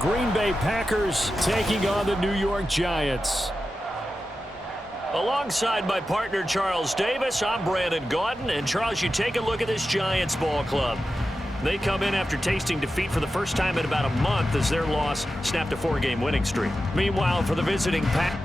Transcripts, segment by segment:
Green Bay Packers taking on the New York Giants. Alongside my partner Charles Davis, I'm Brandon Gaudin. And Charles, you take a look at this Giants ball club. They come in after tasting defeat for the first time in about a month as their loss snapped a 4-game winning streak. Meanwhile, for the visiting Packers,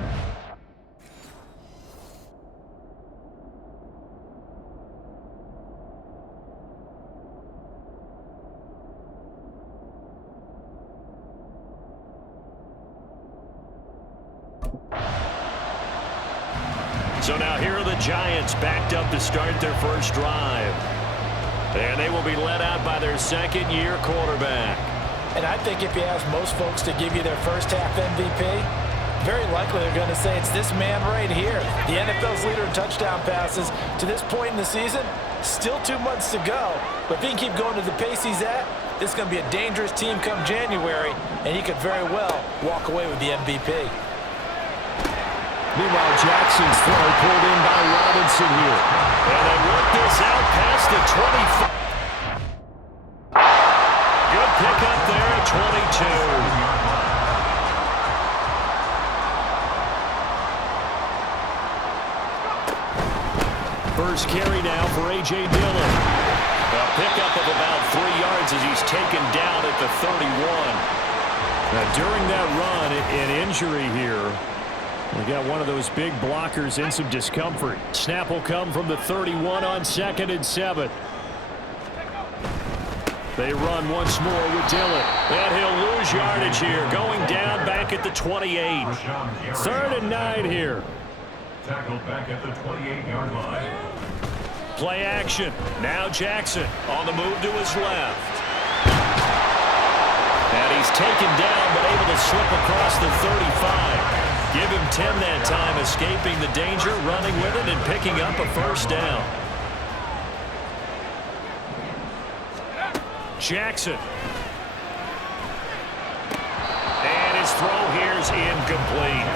so now here are the Giants backed up to start their first drive. And they will be led out by their second-year quarterback. And I think if you ask most folks to give you their first-half MVP, very likely they're going to say it's this man right here. The NFL's leader in touchdown passes to this point in the season. Still 2 months to go. But if he can keep going to the pace he's at, this is going to be a dangerous team come January, and he could very well walk away with the MVP. Meanwhile, Jackson's throw pulled in by Robinson here. And they work this out past the 25. Good pickup there at 22. First carry now for A.J. Dillon. A pickup of about 3 yards as he's taken down at the 31. Now, during that run, an injury here. We got one of those big blockers in some discomfort. Snap will come from the 31 on 2nd and 7. They run once more with Dillon. And he'll lose yardage here, going down back at the 28. 3rd and 9 here. Tackled back at the 28-yard line. Play action. Now Jackson on the move to his left. And he's taken down but able to slip across the 35. Give him 10 that time, escaping the danger, running with it, and picking up a first down. Jackson. And his throw here's incomplete.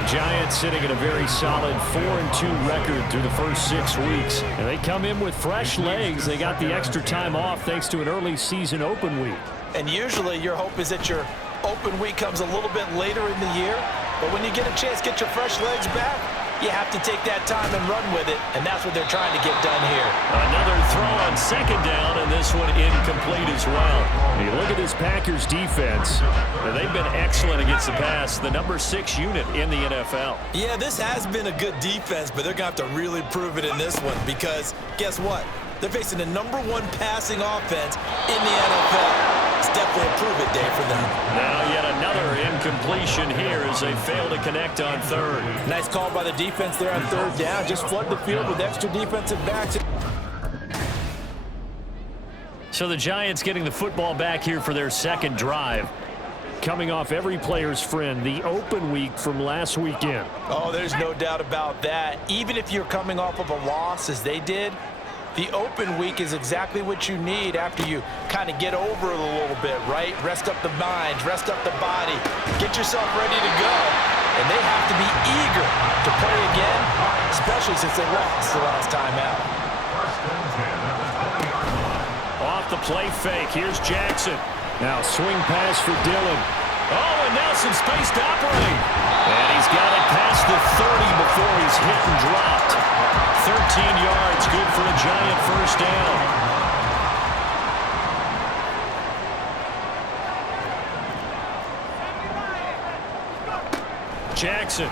The Giants sitting at a very solid 4-2 record through the first 6 weeks. And they come in with fresh legs. They got the extra time off thanks to an early season open week. And usually your hope is that your open week comes a little bit later in the year. But when you get a chance to get your fresh legs back, you have to take that time and run with it, and that's what they're trying to get done here. Another throw on 2nd down, and this one incomplete as well. You look at this Packers defense. They've been excellent against the pass, the number 6 unit in the NFL. Yeah, this has been a good defense, but they're going to have to really prove it in this one because guess what? They're facing the number 1 passing offense in the NFL. It's definitely a prove-it day for them. Now yet another incompletion here as they fail to connect on 3rd. Nice call by the defense there on 3rd down. Just flood the field with extra defensive backs. So the Giants getting the football back here for their second drive. Coming off every player's friend, the open week from last weekend. Oh, there's no doubt about that. Even if you're coming off of a loss as they did, the open week is exactly what you need after you kind of get over it a little bit, right? Rest up the mind, rest up the body, get yourself ready to go. And they have to be eager to play again, especially since they lost the last time out. Off the play fake, here's Jackson. Now swing pass for Dillon. Oh, and now some space to operate. And he's got it past the 30 before he's hit and dropped. 13 yards, good for a Giant first down. Jackson.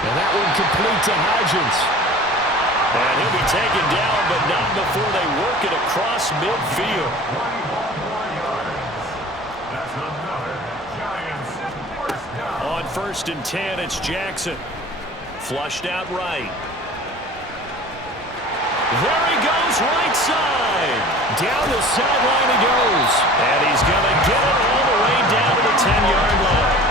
And that one complete to Hodgins. And he'll be taken down, but not before they work it across midfield. On 1st and 10, it's Jackson. Flushed out right. There he goes, right side. Down the sideline he goes. And he's going to get it all the way down to the 10-yard line.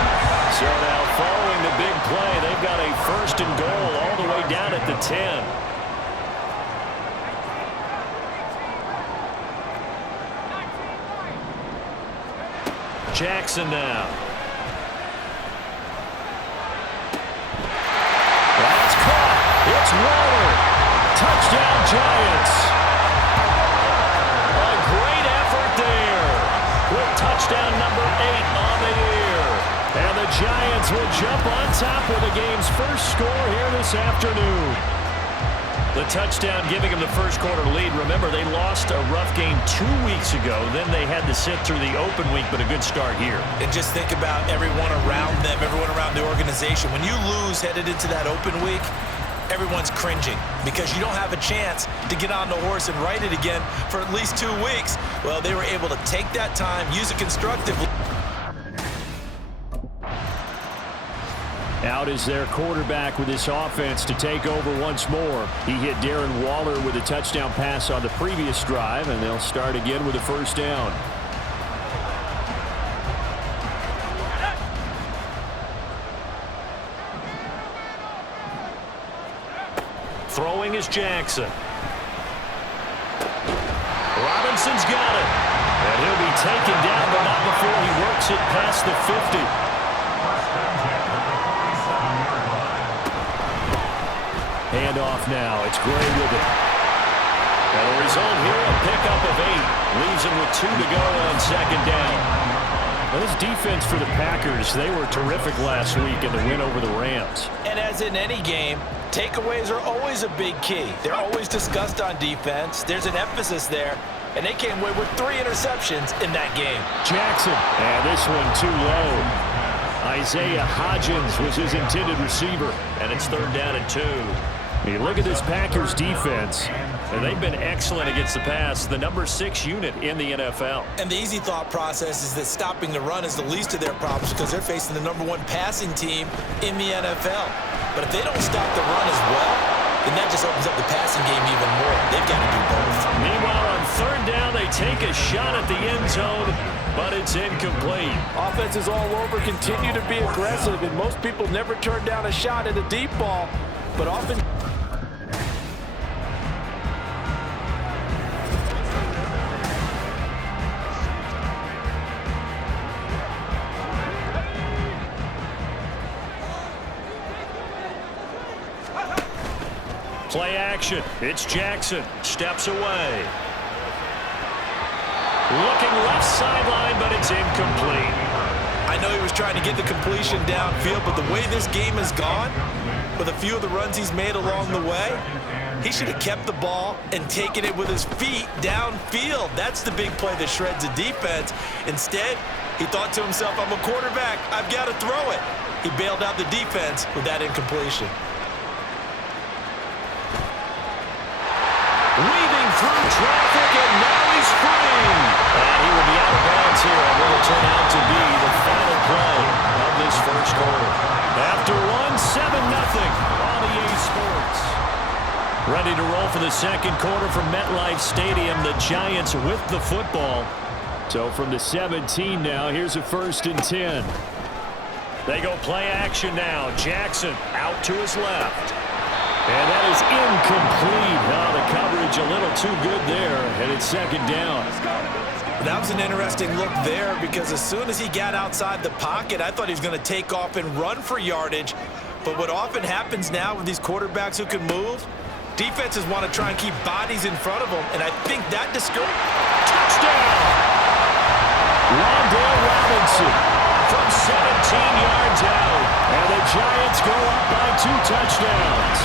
So now following the big play, they've got a 1st and goal all the way down at the 10. Jackson now. That's caught. It's Waller. Touchdown Giants. A great effort there. Quick touchdown Giants will jump on top with the game's first score here this afternoon. The touchdown giving them the first quarter lead. Remember, they lost a rough game 2 weeks ago. Then they had to sit through the open week, but a good start here. And just think about everyone around them, everyone around the organization. When you lose headed into that open week, everyone's cringing because you don't have a chance to get on the horse and ride it again for at least 2 weeks. Well, they were able to take that time, use it constructively. Out is their quarterback with this offense to take over once more. He hit Darren Waller with a touchdown pass on the previous drive, and they'll start again with a first down. Throwing is Jackson. Robinson's got it. And he'll be taken down, but not before he works it past the 50. Handoff now. It's Gray with it. And the result here, a pickup of 8. Leaves him with 2 to go on second down. Well, this defense for the Packers, they were terrific last week in the win over the Rams. And as in any game, takeaways are always a big key. They're always discussed on defense. There's an emphasis there. And they came away with 3 interceptions in that game. Jackson. And this one too low. Isaiah Hodgins was his intended receiver. And it's 3rd down and 2. You look at this Packers defense. And they've been excellent against the pass, the number 6 unit in the NFL. And the easy thought process is that stopping the run is the least of their problems because they're facing the number 1 passing team in the NFL. But if they don't stop the run as well, then that just opens up the passing game even more. They've got to do both. Meanwhile, on 3rd down, they take a shot at the end zone, but it's incomplete. Offenses all over continue to be aggressive, and most people never turn down a shot at a deep ball, but often... Play action. It's Jackson. Steps away. Looking left sideline, but it's incomplete. I know he was trying to get the completion downfield, but the way this game has gone, with a few of the runs he's made along the way, he should have kept the ball and taken it with his feet downfield. That's the big play that shreds a defense. Instead, he thought to himself, I'm a quarterback. I've got to throw it. He bailed out the defense with that incompletion. Weaving through traffic, and now he's free. And he will be out of bounds here, and will turn out to be the final play of this first quarter. After one, 7-0 on EA Sports. Ready to roll for the second quarter from MetLife Stadium. The Giants with the football. So from the 17 now, here's a 1st and 10. They go play action now. Jackson out to his left. And that is incomplete. Oh, the coverage a little too good there, and it's 2nd down. That was an interesting look there because as soon as he got outside the pocket, I thought he was going to take off and run for yardage. But what often happens now with these quarterbacks who can move, defenses want to try and keep bodies in front of them, and I think that discourages. Touchdown! Rondale Robinson From 17 yards out. And the Giants go up by 2 touchdowns.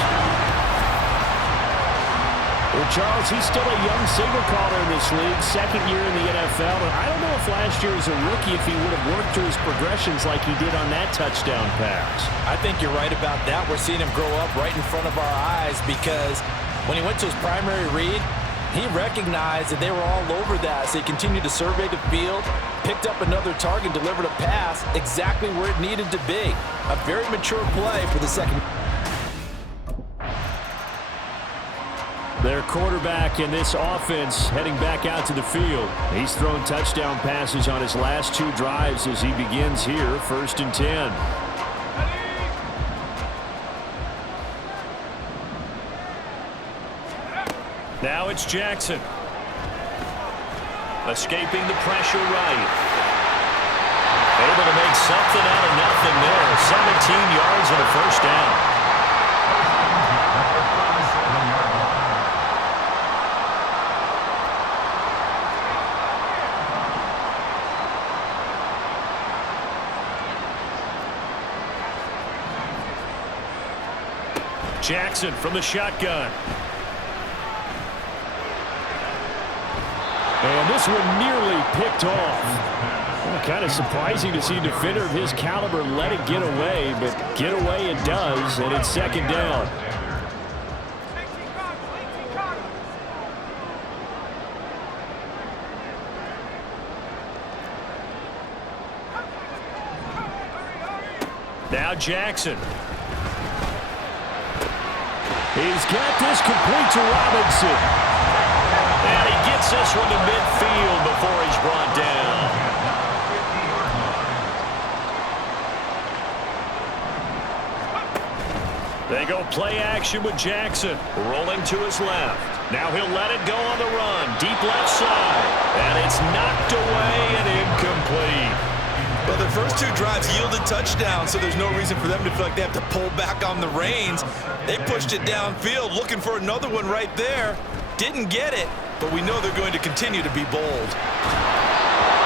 Well, Charles, he's still a young signal caller in this league, 2nd year in the NFL. And I don't know if last year as a rookie, if he would have worked through his progressions like he did on that touchdown pass. I think you're right about that. We're seeing him grow up right in front of our eyes because when he went to his primary read, he recognized that they were all over that, so he continued to survey the field, picked up another target, delivered a pass exactly where it needed to be. A very mature play for the second. Their quarterback in this offense heading back out to the field. He's thrown touchdown passes on his last 2 drives as he begins here, 1st and 10. Now it's Jackson. Escaping the pressure right. Able to make something out of nothing there. 17 yards and a 1st down. Jackson from the shotgun. And this one nearly picked off. Well, kind of surprising to see a defender of his caliber let it get away, but get away it does, and it's second down. Now Jackson. He's got this complete to Robinson. And he gets this one to midfield before he's brought down. They go play action with Jackson. Rolling to his left. Now he'll let it go on the run. Deep left side. And it's knocked away and incomplete. Well, their first two drives yielded touchdowns, so there's no reason for them to feel like they have to pull back on the reins. They pushed it downfield, looking for another one right there. Didn't get it, but we know they're going to continue to be bold.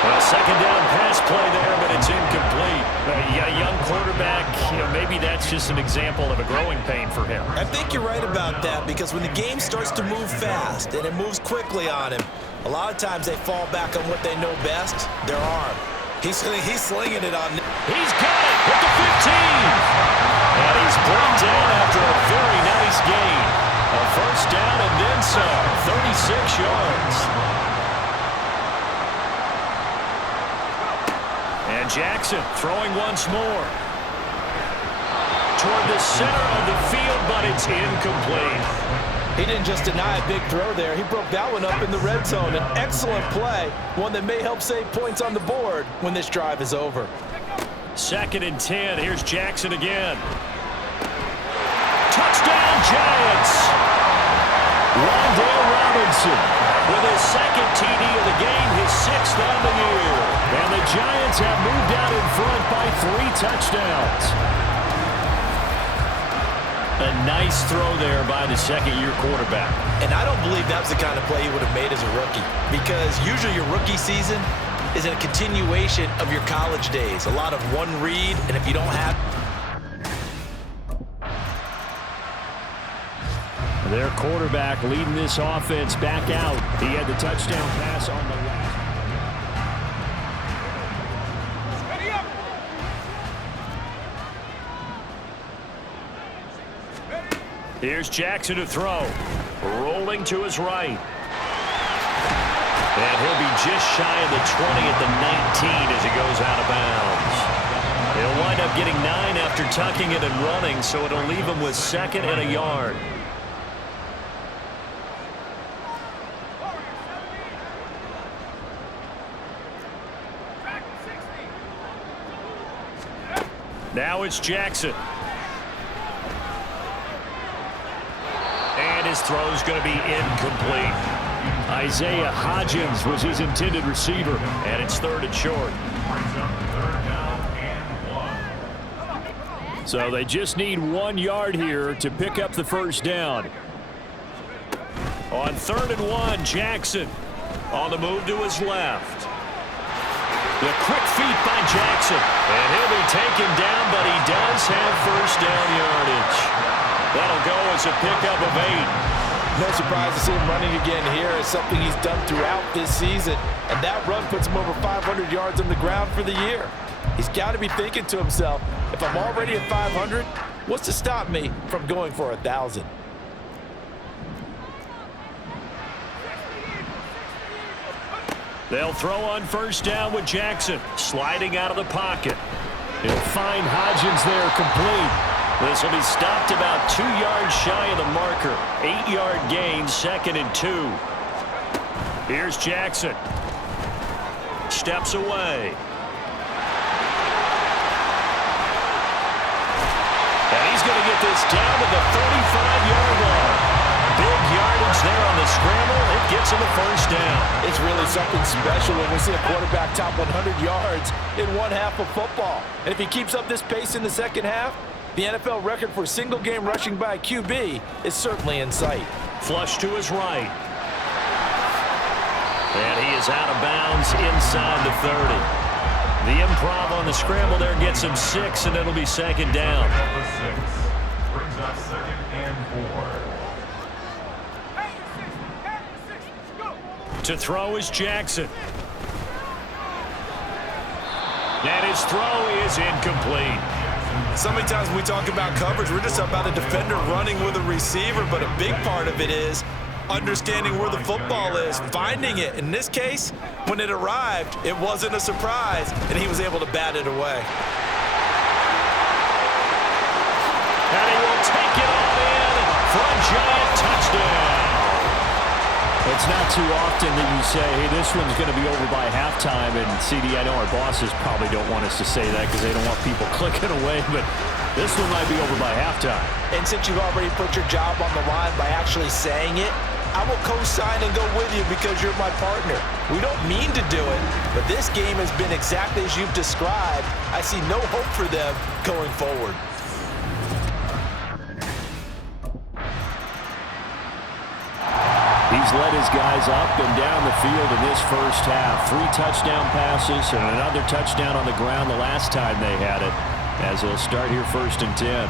Well, second down pass play there, but it's incomplete. You got a young quarterback. Maybe that's just an example of a growing pain for him. I think you're right about that, because when the game starts to move fast and it moves quickly on him, a lot of times they fall back on what they know best, their arm. He's slinging it on. He's got it with the 15. And he's brought down after a very nice gain. A first down and then some. 36 yards. And Jackson throwing once more. Toward the center of the field, but it's incomplete. He didn't just deny a big throw there. He broke that one up in the red zone. An excellent play, one that may help save points on the board when this drive is over. Second and 10. Here's Jackson again. Touchdown, Giants! Wandale Robinson With his second TD of the game, his sixth on the year. And the Giants have moved out in front by 3 touchdowns. A nice throw there by the second-year quarterback. And I don't believe that was the kind of play he would have made as a rookie, because usually your rookie season is a continuation of your college days. A lot of one read, and if you don't have... Their quarterback leading this offense back out. He had the touchdown pass on the last. Here's Jackson to throw. Rolling to his right. And he'll be just shy of the 20 at the 19 as he goes out of bounds. He'll wind up getting 9 after tucking it and running, so it'll leave him with 2nd and a yard. Now it's Jackson. And his throw's going to be incomplete. Isaiah Hodgins was his intended receiver. And it's 3rd and short. So they just need 1 yard here to pick up the first down. On 3rd and 1, Jackson on the move to his left. The quick feet by Jackson. And he'll be taken down, but he does have first down yardage. That'll go as a pickup of 8. No surprise to see him running again here. It's something he's done throughout this season. And that run puts him over 500 yards on the ground for the year. He's got to be thinking to himself, if I'm already at 500, what's to stop me from going for 1,000? They'll throw on first down with Jackson, sliding out of the pocket. He'll find Hodgins there complete. This will be stopped about 2 yards shy of the marker. 8-yard gain, 2nd and 2. Here's Jackson. Steps away. And he's going to get this down to the 35-yard line. Big yardage there on the scramble. It gets him the first down. It's really something special when we see a quarterback top 100 yards in one half of football. And if he keeps up this pace in the second half, the NFL record for single-game rushing by a QB is certainly in sight. Flush to his right. And he is out of bounds inside the 30. The improv on the scramble there gets him 6, and it'll be second down. brings up 2nd and 4. To throw is Jackson. And his throw is incomplete. So many times when we talk about coverage, we're just about a defender running with a receiver, but a big part of it is understanding where the football is, finding it. In this case, when it arrived, it wasn't a surprise, and he was able to bat it away. And he will take it all in for a giant touchdown. It's not too often that you say, hey, this one's going to be over by halftime. And, CD, I know our bosses probably don't want us to say that because they don't want people clicking away. But this one might be over by halftime. And since you've already put your job on the line by actually saying it, I will co-sign and go with you because you're my partner. We don't mean to do it, but this game has been exactly as you've described. I see no hope for them going forward. He's led his guys up and down the field in this first half. 3 touchdown passes and another touchdown on the ground the last time they had it, as he'll start here 1st and 10.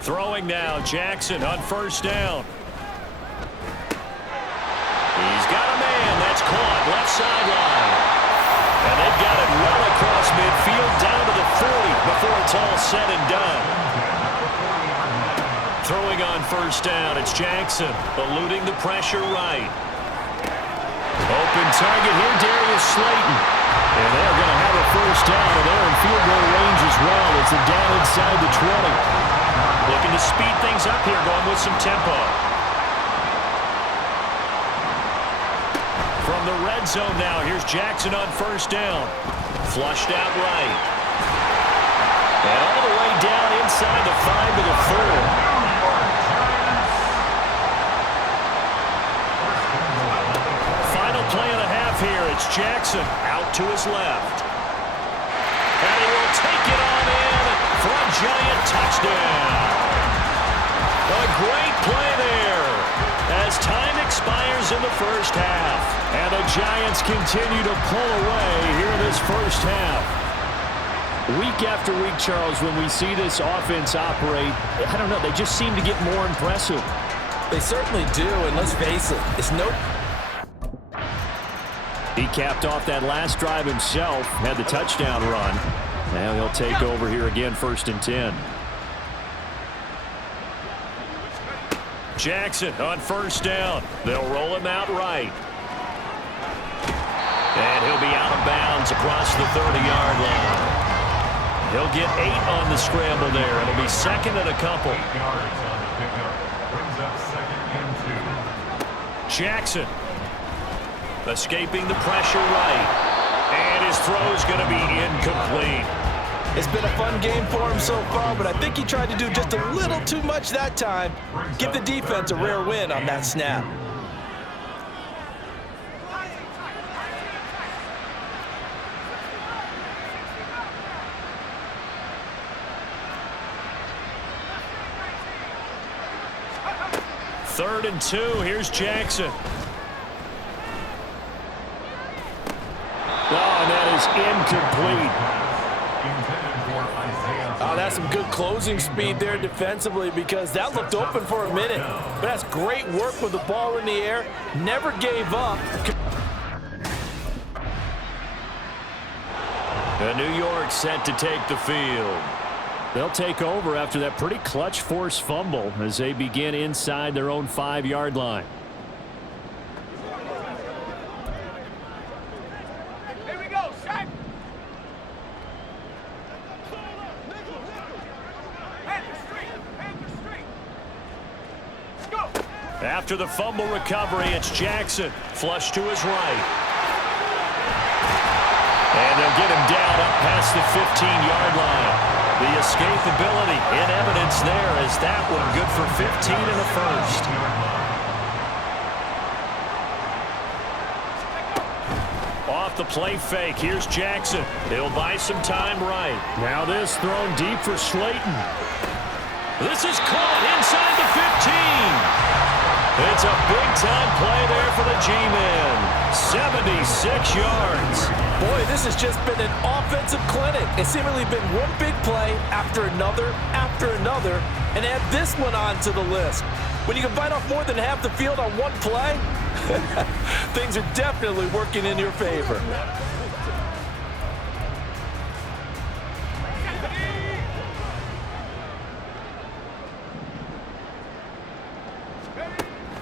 Throwing now, Jackson on 1st down. He's got a man. That's caught left sideline. And they've got it well across midfield down to the 40 before it's all said and done. Throwing on 1st down, it's Jackson eluding the pressure right. Open target here, Darius Slayton. And they're going to have a 1st down, and they're in field goal range as well. It's a down inside the 20. Looking to speed things up here, going with some tempo. From the red zone now, here's Jackson on 1st down. Flushed out right. And all the way down inside the 5 to the 4. Final play of the half here. It's Jackson out to his left. And he will take it on in for a giant touchdown. A great play there as time expires in the first half. And the Giants continue to pull away here in this first half. Week after week, Charles, when we see this offense operate, I don't know, they just seem to get more impressive. They certainly do, and let's face it, it's no... He capped off that last drive himself, had the touchdown run. Now he'll take over here again, 1st and 10. Jackson on 1st down. They'll roll him out right. And he'll be out of bounds across the 30-yard line. He'll get 8 on the scramble there. It'll be 2nd and a couple. 8 yards on the pickup. Brings up 2nd and 2. Jackson escaping the pressure right. And his throw's going to be incomplete. It's been a fun game for him so far, but I think he tried to do just a little too much that time. Give the defense a rare win on that snap. Third and 2. Here's Jackson. Oh, and that is incomplete. Oh, that's some good closing speed there defensively because that looked open for a minute. But that's great work with the ball in the air. Never gave up. And New York set to take the field. They'll take over after that pretty clutch forced fumble as they begin inside their own 5-yard line. After the fumble recovery, it's Jackson. Flush to his right. And they'll get him down up past the 15-yard line. The escapability in evidence there as that one good for 15 in the first. Off the play fake, here's Jackson. He'll buy some time right. Now this thrown deep for Slayton. This is caught inside the 15. It's a big-time play there for the G-Man. 76 yards. Boy, this has just been an offensive clinic. It's seemingly been one big play after another, and add this one onto the list. When you can bite off more than half the field on one play, things are definitely working in your favor.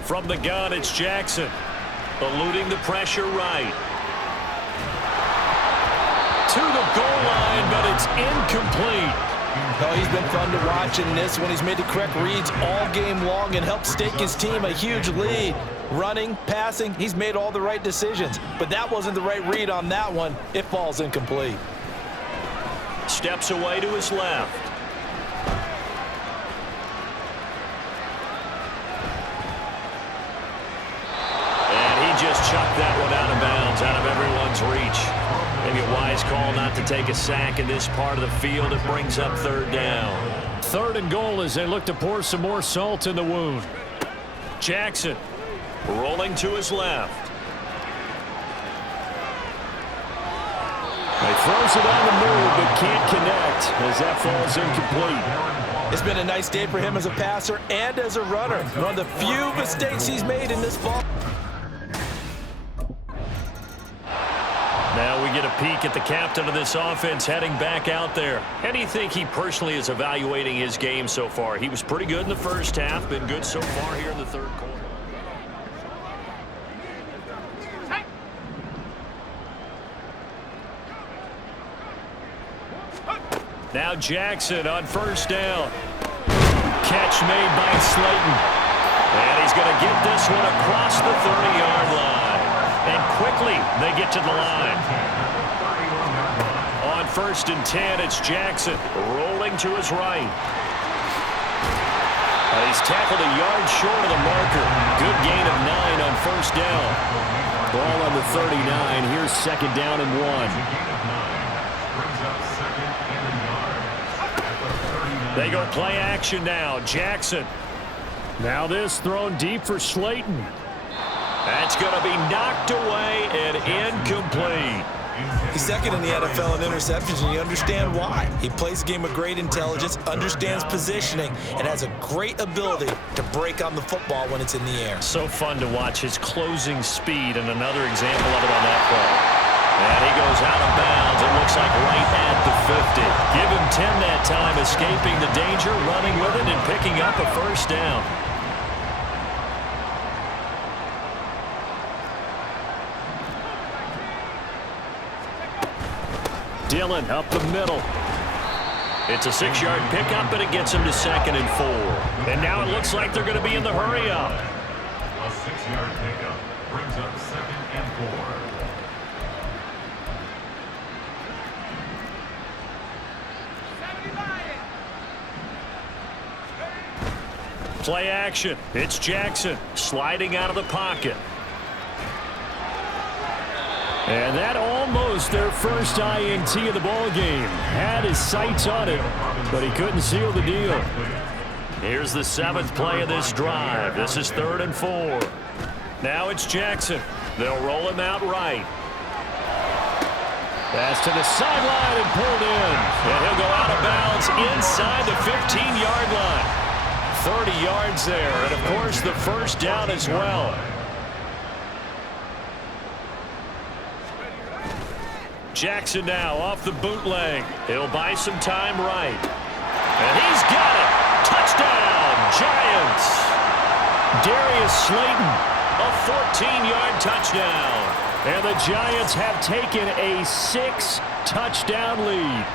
From the gun, it's Jackson. Eluding the pressure right. To the goal line, but it's incomplete. Oh, he's been fun to watch in this one. He's made the correct reads all game long and helped stake his team a huge lead. Running, passing, he's made all the right decisions. But that wasn't the right read on that one. It falls incomplete. Steps away to his left. Just chucked that one out of bounds, out of everyone's reach. Maybe a wise call not to take a sack in this part of the field. It brings up third down. 3rd and goal as they look to pour some more salt in the wound. Jackson rolling to his left. He throws it on the move but can't connect as that falls incomplete. It's been a nice day for him as a passer and as a runner. One of the few mistakes he's made in this ball. Now we get a peek at the captain of this offense heading back out there. How do you think he personally is evaluating his game so far? He was pretty good in the first half, been good so far here in the third quarter. Now Jackson on first down. Catch made by Slayton. And he's going to get this one across the 30-yard line. And quickly, they get to the line. On 1st and 10, it's Jackson rolling to his right. He's tackled a yard short of the marker. Good gain of 9 on first down. Ball on the 39. Here's 2nd down and 1. They go play action now. Jackson. Now this thrown deep for Slayton. That's going to be knocked away and incomplete. He's 2nd in the NFL in interceptions, and you understand why. He plays a game of great intelligence, understands positioning, and has a great ability to break on the football when it's in the air. So fun to watch his closing speed, and another example of it on that play. And he goes out of bounds. It looks like right at the 50. Give him 10 that time, escaping the danger, running with it, and picking up a first down. Dillon up the middle. It's a 6-yard pickup, but it gets him to 2nd and 4. And now it looks like they're going to be in the hurry-up. A 6-yard pickup brings up 2nd and 4. Play action. It's Jackson sliding out of the pocket. And that almost their first INT of the ball game. Had his sights on it, but he couldn't seal the deal. Here's the 7th play of this drive. This is 3rd and 4. Now it's Jackson. They'll roll him out right. Pass to the sideline and pulled in. And he'll go out of bounds inside the 15-yard line. 30 yards there, and of course the first down as well. Jackson now off the bootleg. He'll buy some time right. And he's got it. Touchdown, Giants. Darius Slayton. A 14-yard touchdown. And the Giants have taken a 6-touchdown lead.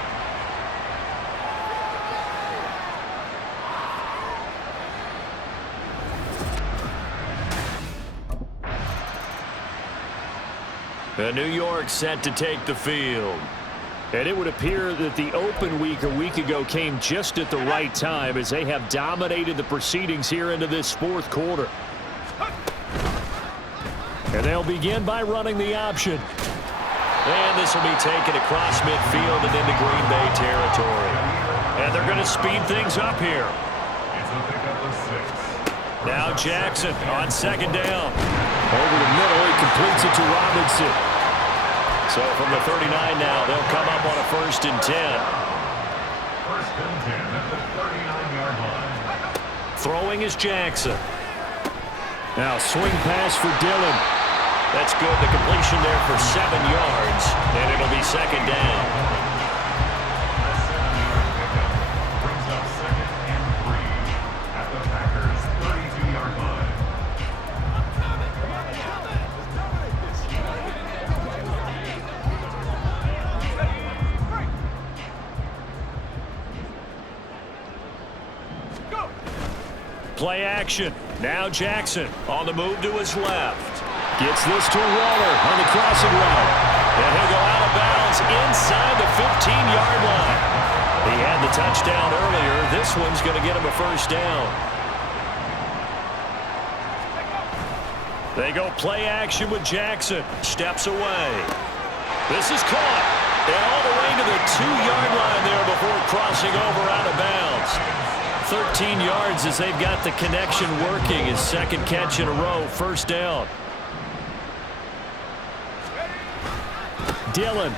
New York set to take the field. And it would appear that the open week a week ago came just at the right time as they have dominated the proceedings here into this 4th quarter. And they'll begin by running the option. And this will be taken across midfield and into Green Bay territory. And they're going to speed things up here. a pickup of 6. Now Jackson on second down. Over the middle, he completes it to Robinson. So from the 39 now, they'll come up on a 1st and 10. 1st and 10 at the 39-yard line. Throwing is Jackson. Now swing pass for Dillon. That's good. The completion there for 7 yards, and it'll be 2nd down. A 7-yard pickup brings up 2nd and 3 at the Packers' 32-yard line. Play action. Now Jackson on the move to his left. Gets this to Waller on the crossing route. And he'll go out of bounds inside the 15-yard line. He had the touchdown earlier. This one's going to get him a 1st down. They go play action with Jackson. Steps away. This is caught. And all the way to the 2-yard line there before crossing over out of bounds. 13 yards as they've got the connection working. His 2nd catch in a row, 1st down. Dillon.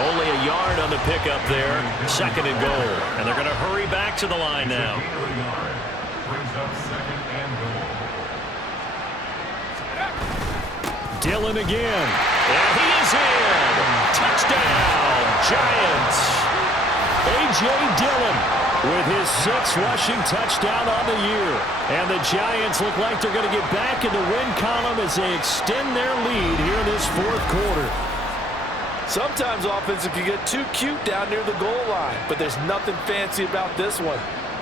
Only a yard on the pickup there. 2nd and goal. And they're going to hurry back to the line now. Brings up 2nd and goal. Dillon again. And he is in. Touchdown, Giants. A.J. Dillon with his 6th rushing touchdown on the year. And the Giants look like they're going to get back in the win column as they extend their lead here in this 4th quarter. Sometimes offenses can get too cute down near the goal line, but there's nothing fancy about this one.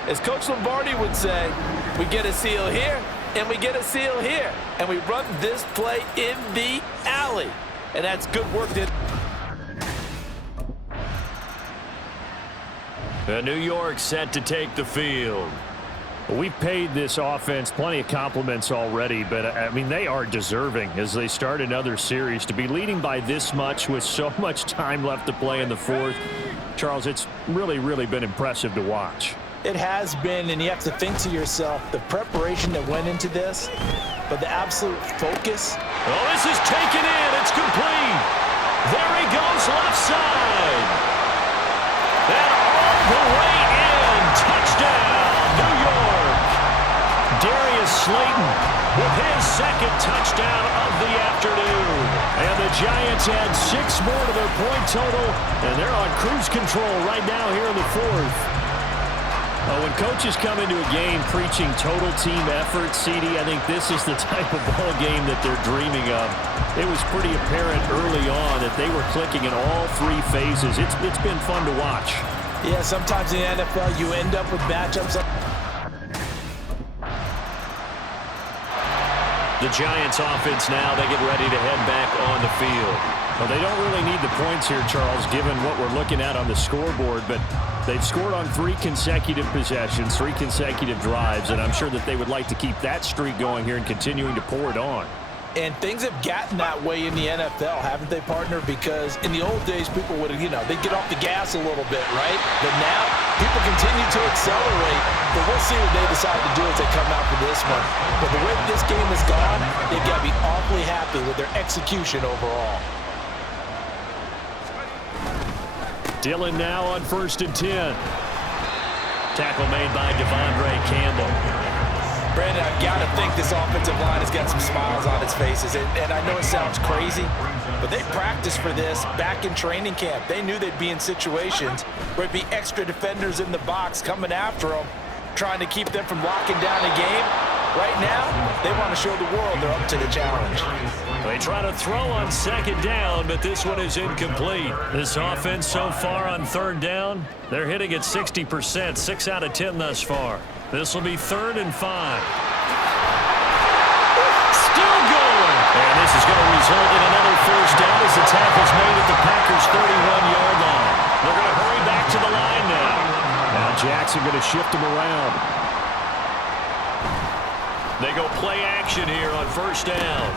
As Coach Lombardi would say, we get a seal here, and we get a seal here, and we run this play in the alley. And that's good work. New York set to take the field. We've paid this offense plenty of compliments already, but, I mean, they are deserving as they start another series. To be leading by this much with so much time left to play in the 4th, Charles, it's really, really been impressive to watch. It has been, and you have to think to yourself, the preparation that went into this, but the absolute focus. Oh, this is taken in. It's complete. There he goes left side. And all the way in. Touchdown, New York. Darius Slayton with his 2nd touchdown of the afternoon. And the Giants add 6 more to their point total, and they're on cruise control right now here in the 4th. When coaches come into a game preaching total team effort, CD, I think this is the type of ball game that they're dreaming of. It was pretty apparent early on that they were clicking in all 3 phases. It's been fun to watch. Yeah, sometimes in the NFL you end up with matchups. The Giants offense now, they get ready to head back on the field. Well, they don't really need the points here, Charles, given what we're looking at on the scoreboard, but they've scored on 3 consecutive possessions, 3 consecutive drives, and I'm sure that they would like to keep that streak going here and continuing to pour it on. And things have gotten that way in the NFL, haven't they, partner? Because in the old days, people would, they'd get off the gas a little bit, right? But now, people continue to accelerate. But we'll see what they decide to do as they come out for this one. But the way this game has gone, they've got to be awfully happy with their execution overall. Dillon now on 1st and 10. Tackle made by Devondre Campbell. Brandon, I've got to think this offensive line has got some smiles on its faces. And I know it sounds crazy, but they practiced for this back in training camp. They knew they'd be in situations where it'd be extra defenders in the box coming after them, trying to keep them from locking down a game. Right now, they want to show the world they're up to the challenge. They try to throw on 2nd down, but this one is incomplete. This offense so far on 3rd down, they're hitting at 60%, 6 out of 10 thus far. This will be 3rd and 5. Still going. And this is going to result in another 1st down as the tackle's made at the Packers' 31-yard line. They're going to hurry back to the line now. Now Jackson going to shift him around. They go play action here on 1st down.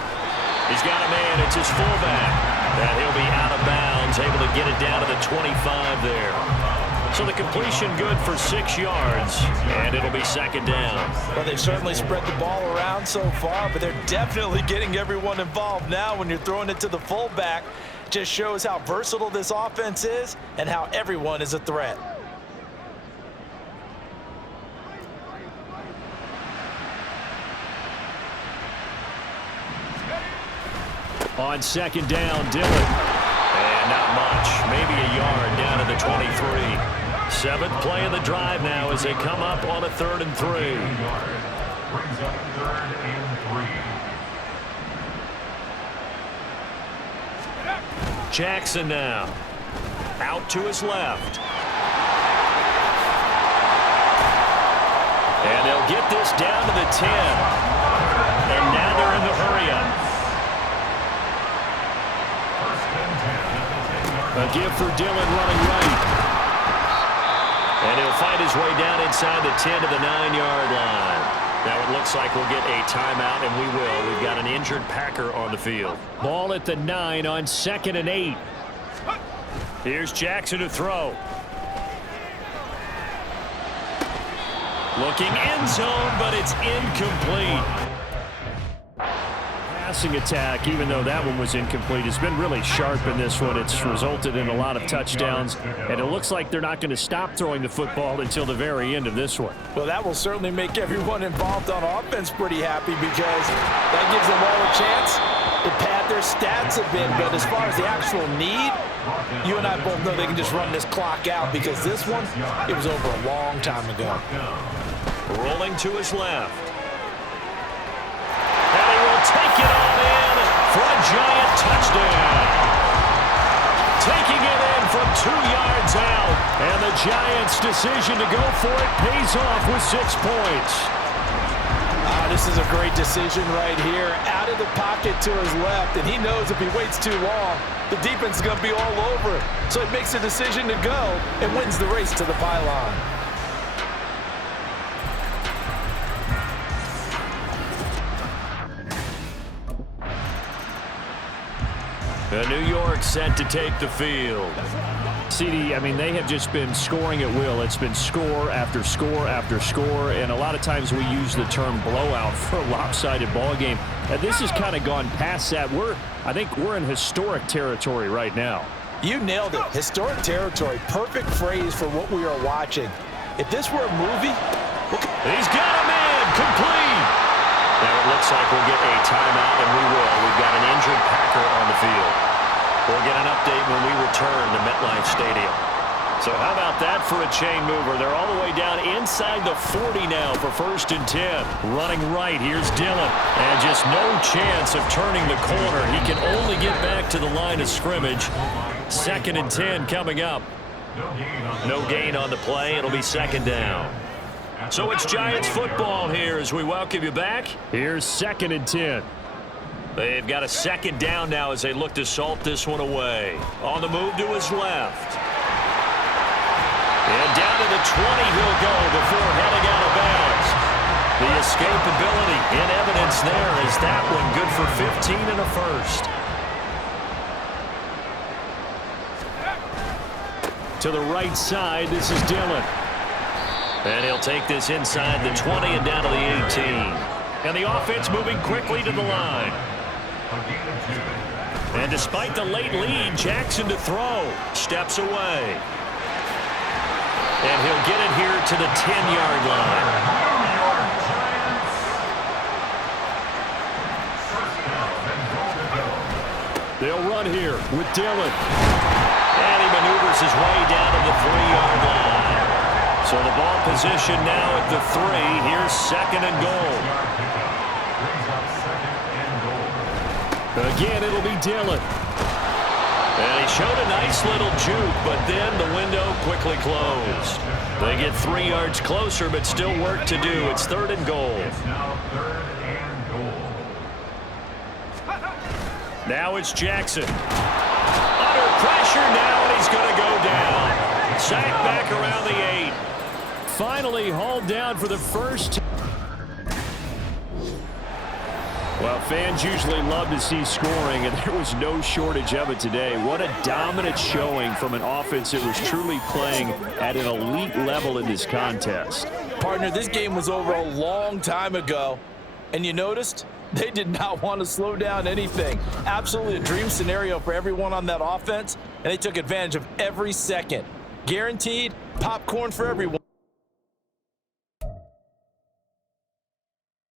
He's got a man. It's his fullback. And he'll be out of bounds Dillon's able to get it down to the 25 there. So the completion good for 6 yards, and it'll be second down. Well, they've certainly spread the ball around so far, but they're definitely getting everyone involved now when you're throwing it to the fullback. Just shows how versatile this offense is and how everyone is a threat. On second down, Dillon. And not much, maybe a yard down to the 23. 7th play of the drive now as they come up on a 3rd and 3. Brings up 3rd and 3. Jackson now. Out to his left. And they'll get this down to the 10. And now they're in the hurry-up. A give for Dillon running right. And he'll fight his way down inside the 10 to the 9-yard line. Now it looks like we'll get a timeout, and we will. We've got an injured Packer on the field. Ball at the 9 on 2nd and 8. Here's Jackson to throw. Looking end zone, but it's incomplete. Passing attack, even though that one was incomplete, has been really sharp in this one. It's resulted in a lot of touchdowns, and it looks like they're not going to stop throwing the football until the very end of this one. Well, that will certainly make everyone involved on offense pretty happy because that gives them all a chance to pad their stats a bit. But as far as the actual need, you and I both know they can just run this clock out because this one, it was over a long time ago. Rolling to his left. And he will take it on in for a giant touchdown. Taking it in from 2 yards out. And the Giants' decision to go for it pays off with 6 points. This is a great decision right here. Out of the pocket to his left, and he knows if he waits too long, the defense is going to be all over it. So he makes a decision to go and wins the race to the pylon. New York set to take the field. CD, I mean, they have just been scoring at will. It's been score after score after score, and a lot of times we use the term blowout for a lopsided ball game. This has kind of gone past that. I think we're in historic territory right now. You nailed it. Historic territory. Perfect phrase for what we are watching. If this were a movie, he's got a man complete. Now it looks like we'll get a timeout, and we will. We've got an injured Packer on the field. We'll get an update when we return to MetLife Stadium. So how about that for a chain mover? They're all the way down inside the 40 now for 1st and 10. Running right, here's Dillon. And just no chance of turning the corner. He can only get back to the line of scrimmage. 2nd and 10 coming up. No gain on the play. It'll be 2nd down. So it's Giants football here as we welcome you back. Here's 2nd and 10. They've got a 2nd down now as they look to salt this one away. On the move to his left. And down to the 20 he'll go before heading out of bounds. The escapability in evidence there is that one good for 15 and a first. To the right side, this is Dillon. And he'll take this inside the 20 and down to the 18. And the offense moving quickly to the line. And despite the late lead, Jackson to throw. Steps away. And he'll get it here to the 10-yard line. They'll run here with Dillon. And he maneuvers his way down to the 3-yard line. So the ball position now at the 3. Here's 2nd and goal. Again, it'll be Dillon. And he showed a nice little juke, but then the window quickly closed. They get 3 yards closer, but still work to do. It's 3rd and goal. Now it's Jackson. Under pressure now, and he's going to go down. Sacked back around the 8. Finally hauled down for the first. Well, fans usually love to see scoring, and there was no shortage of it today. What a dominant showing from an offense that was truly playing at an elite level in this contest. Partner, this game was over a long time ago, and you noticed they did not want to slow down anything. Absolutely a dream scenario for everyone on that offense, and they took advantage of every second. Guaranteed popcorn for everyone.